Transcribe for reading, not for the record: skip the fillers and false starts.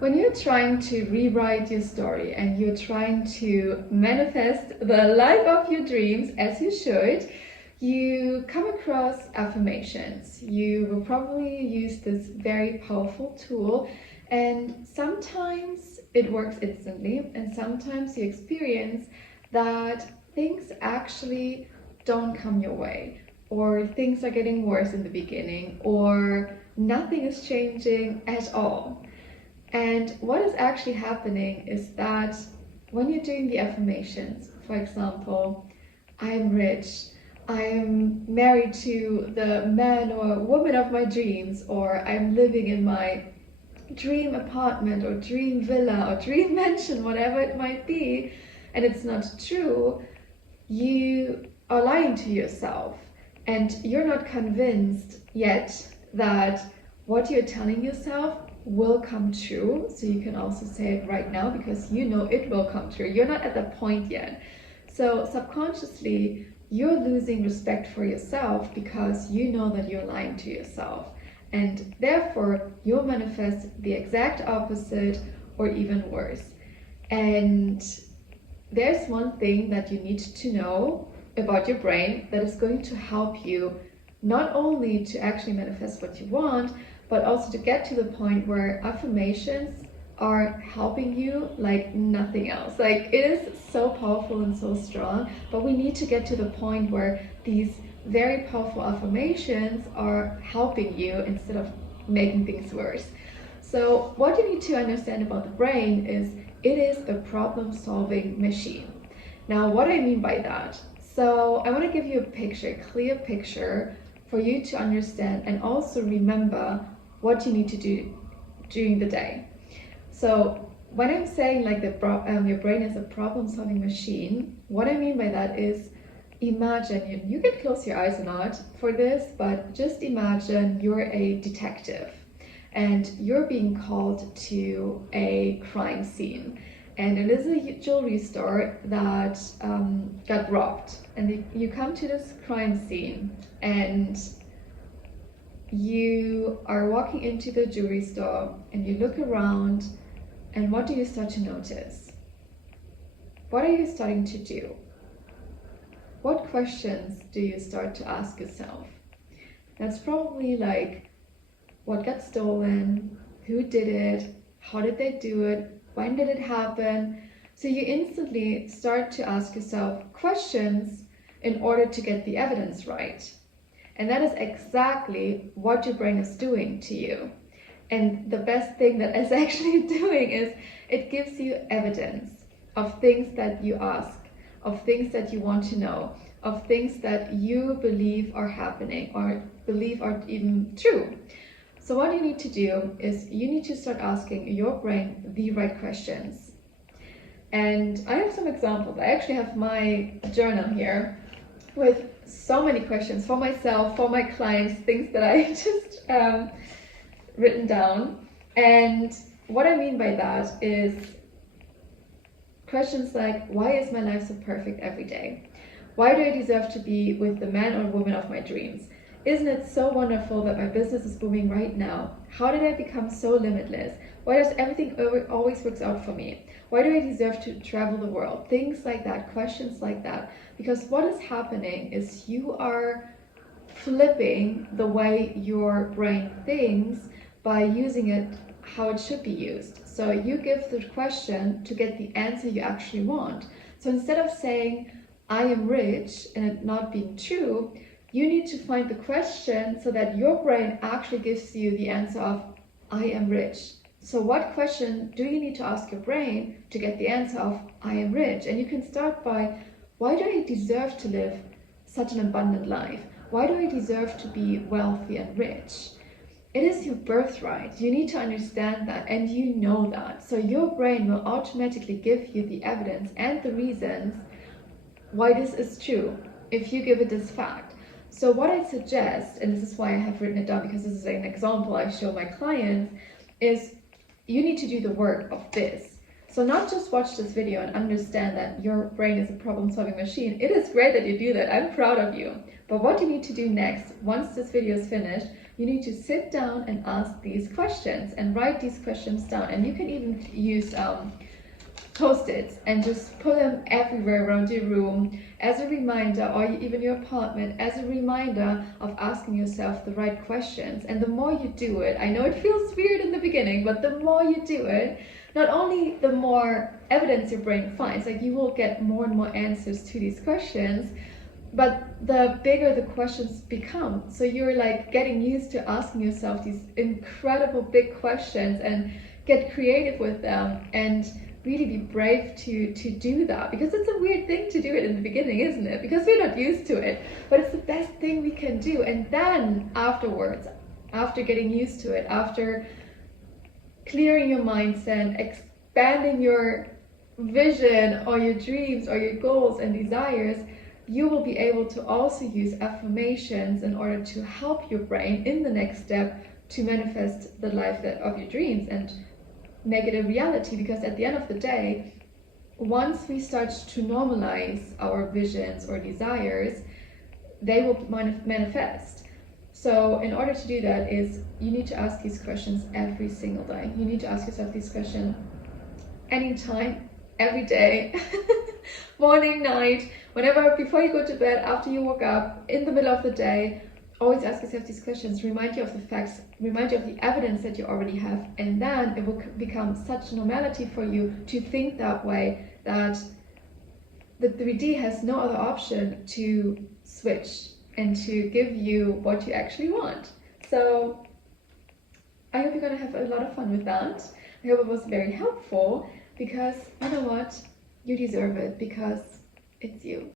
When you're trying to rewrite your story and you're trying to manifest the life of your dreams, as you should, you come across affirmations. You will probably use this very powerful tool, and sometimes it works instantly, and sometimes you experience that things actually don't come your way, or things are getting worse in the beginning, or nothing is changing at all. And what is actually happening is that when you're doing the affirmations, for example, I'm rich, I'm married to the man or woman of my dreams, or I'm living in my dream apartment or dream villa or dream mansion, whatever it might be, and it's not true, you are lying to yourself, and you're not convinced yet that what you're telling yourself will come true. So you can also say it right now because you know it will come true. You're not at that point yet. So subconsciously, you're losing respect for yourself because you know that you're lying to yourself. And therefore, you'll manifest the exact opposite or even worse. And there's one thing that you need to know about your brain that is going to help you not only to actually manifest what you want, but also to get to the point where affirmations are helping you like nothing else. Like, it is so powerful and so strong, but we need to get to the point where these very powerful affirmations are helping you instead of making things worse. So what you need to understand about the brain is it is a problem-solving machine. Now, what do I mean by that? So I want to give you a picture, a clear picture for you to understand and also remember what you need to do during the day. So when I'm saying like your brain is a problem-solving machine, what I mean by that is, imagine, you can close your eyes or not for this, but just imagine you're a detective and you're being called to a crime scene. And it is a jewelry store that got robbed. And you come to this crime scene and you are walking into the jewelry store and you look around, and what do you start to notice? What are you starting to do? What questions do you start to ask yourself? That's probably like, what got stolen? Who did it? How did they do it? When did it happen? So you instantly start to ask yourself questions in order to get the evidence right. And that is exactly what your brain is doing to you. And the best thing that it's actually doing is it gives you evidence of things that you ask, of things that you want to know, of things that you believe are happening or believe are even true. So what you need to do is you need to start asking your brain the right questions. And I have some examples. I actually have my journal here with so many questions for myself, for my clients, things that I just written down. And what I mean by that is questions like, why is my life so perfect every day? Why do I deserve to be with the man or woman of my dreams? Isn't it so wonderful that my business is booming right now? How did I become so limitless? Why does everything always works out for me? Why do I deserve to travel the world? Things like that, questions like that. Because what is happening is you are flipping the way your brain thinks by using it how it should be used. So you give the question to get the answer you actually want. So instead of saying, I am rich, and it not being true, you need to find the question so that your brain actually gives you the answer of, I am rich. So what question do you need to ask your brain to get the answer of, I am rich? And you can start by, why do I deserve to live such an abundant life? Why do I deserve to be wealthy and rich? It is your birthright. You need to understand that, and you know that. So your brain will automatically give you the evidence and the reasons why this is true if you give it this fact. So what I suggest, and this is why I have written it down because this is an example I show my clients, is you need to do the work of this. So not just watch this video and understand that your brain is a problem-solving machine. It is great that you do that. I'm proud of you. But what you need to do next, once this video is finished, you need to sit down and ask these questions and write these questions down. And you can even use Post-its and just put them everywhere around your room as a reminder, or even your apartment, as a reminder of asking yourself the right questions. And the more you do it, I know it feels weird in the beginning, but the more you do it, not only the more evidence your brain finds, like you will get more and more answers to these questions, but the bigger the questions become. So you're like getting used to asking yourself these incredible big questions and get creative with them, and really be brave to do that, because it's a weird thing to do it in the beginning, isn't it? Because we're not used to it, but it's the best thing we can do. And then afterwards, after getting used to it, after clearing your mindset, expanding your vision or your dreams or your goals and desires, you will be able to also use affirmations in order to help your brain in the next step to manifest the life of your dreams and make it a reality. Because at the end of the day, once we start to normalize our visions or desires, they will manifest. So in order to do that, is you need to ask these questions every single day. You need to ask yourself these questions anytime, every day, morning, night, whenever, before you go to bed, after you woke up, in the middle of the day. Always ask yourself these questions, remind you of the facts, remind you of the evidence that you already have, and then it will become such normality for you to think that way, that the 3D has no other option to switch and to give you what you actually want. So I hope you're going to have a lot of fun with that. I hope it was very helpful, because you know what? You deserve it, because it's you.